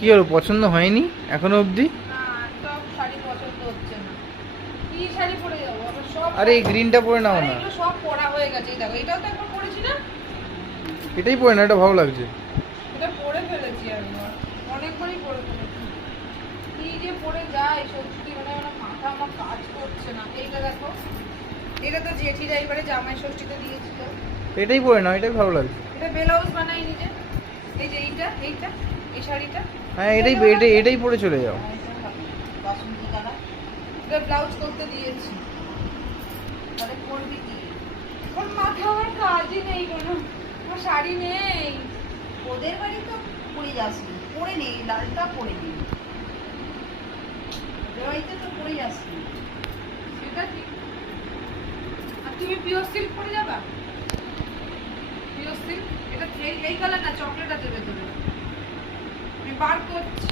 কি হলো, পছন্দ হয়নি এখনো অবধি? না, সব শাড়ি পছন্দ হচ্ছে না। কি শাড়ি পরে যাবো আবার সব? আরে এই গ্রিনটা পরে নাও আরে না। এগুলো সব পরা হয়ে গেছে। এই দেখো, এটাও তো একবার পরেছি না? এটাই পরে না, এটা ভালো লাগছে। এটা পরে ফেলেছি একবার, অনেকবারই পরে ফেলেছি। কি যে পরে যায় সত্যি, মানে আমার মাথা আমার কাজ করছে না। এইটা দেখো, এটা তো জেঠিরা এবারে জামাই ষষ্ঠীতে দিয়েছিল। এটাই পরে নাও, এটাই ভালো লাগছে। এটা ব্লাউজ বানাই নিজে। এই যে এইটা এই শাড়িটা, হ্যাঁ এটাই এটাই পরে চলে যাও। বাসন্তী কালার, এটা ব্লাউজ করতে দিয়েছি। তাহলে করবি কি? ওর মাথা আমার কাজই নেই কোনো, আমার শাড়ি নেই। ওদের বাড়ি তো পরে যাসনি, পরে নেই, লালটা পরে নেই। ওদের বাড়িতে তো পরে যাসনি। সেটা ঠিক। আর তুমি পিওর সিল্ক পরে যাবা? পিওর সিল্ক, এটা এই কালার না, চকলেট আছে ভেতরে। আমি বার করছি।